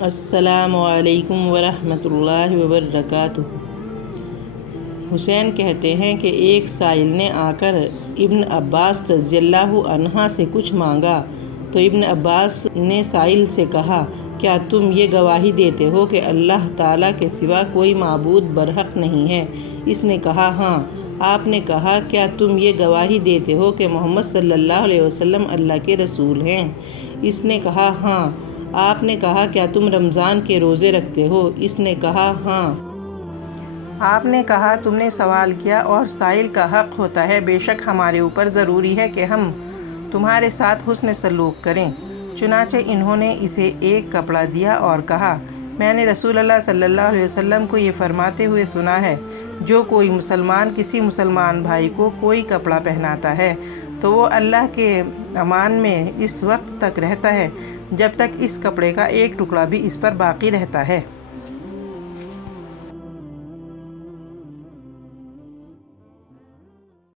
السلام علیکم ورحمۃ اللہ وبرکاتہ۔ حسین کہتے ہیں کہ ایک سائل نے آ کر ابن عباس رضی اللہ عنہ سے کچھ مانگا تو ابن عباس نے سائل سے کہا، کیا تم یہ گواہی دیتے ہو کہ اللہ تعالیٰ کے سوا کوئی معبود برحق نہیں ہے؟ اس نے کہا، ہاں۔ آپ نے کہا، کیا تم یہ گواہی دیتے ہو کہ محمد صلی اللہ علیہ وسلم اللہ کے رسول ہیں؟ اس نے کہا، ہاں۔ آپ نے کہا، کیا تم رمضان کے روزے رکھتے ہو؟ اس نے کہا، ہاں۔ آپ نے کہا، تم نے سوال کیا اور سائل کا حق ہوتا ہے، بے شک ہمارے اوپر ضروری ہے کہ ہم تمہارے ساتھ حسن سلوک کریں۔ چنانچہ انہوں نے اسے ایک کپڑا دیا اور کہا، میں نے رسول اللہ صلی اللہ علیہ وسلم کو یہ فرماتے ہوئے سنا ہے، جو کوئی مسلمان کسی مسلمان بھائی کو کوئی کپڑا پہناتا ہے تو وہ اللہ کے امان میں اس وقت تک رہتا ہے جب تک اس کپڑے کا ایک ٹکڑا بھی اس پر باقی رہتا ہے۔